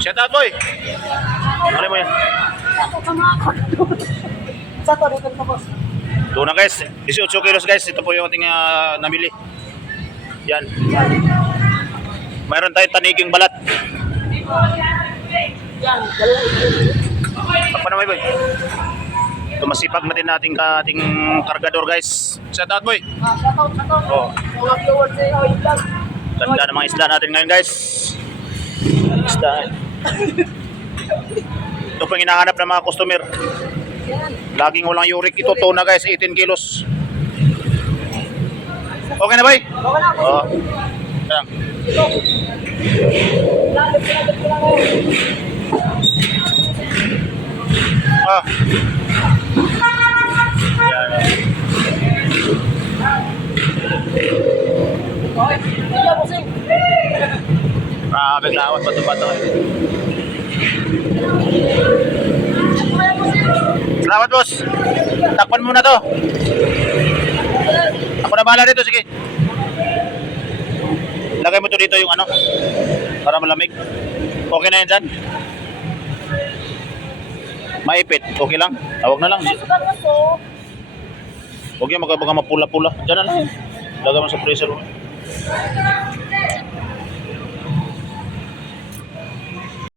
Shout out boy. Ano mo yan? Sa to, dito ko boss. Ito na guys. 18 kilos guys. Ito po yung ating ah, namili. Yan. Mayroon tayong taniging balat. Yan. Apa naman boy? Ito masipag natin nating ating kargador guys. Shout out boy. Ah. Oh. Mga viewers sa iyo, yung vlog. Ganda ng mga isda natin ngayon guys. Isda. Ito po yung hinahanap ng mga customer. Laging walang uric. Ito tuna guys, 18 kilos. Okay na ba? Okay na, boss. Oo. Yan. Ito. Lalagyan, lalagyan ko lang ngayon. Ah. Yan. Okay. Grabe lawat bato-bato. Salamat boss. Takpan muna to. Ako na bahala dito, sige. Lagay mo to dito yung ano, para malamig. Okay na yan dyan. Maipit, okay lang. Tawag na lang. Huwag yan, magkabaga mapula-pula. Diyan na lang. Lagay mo sa freezer mo.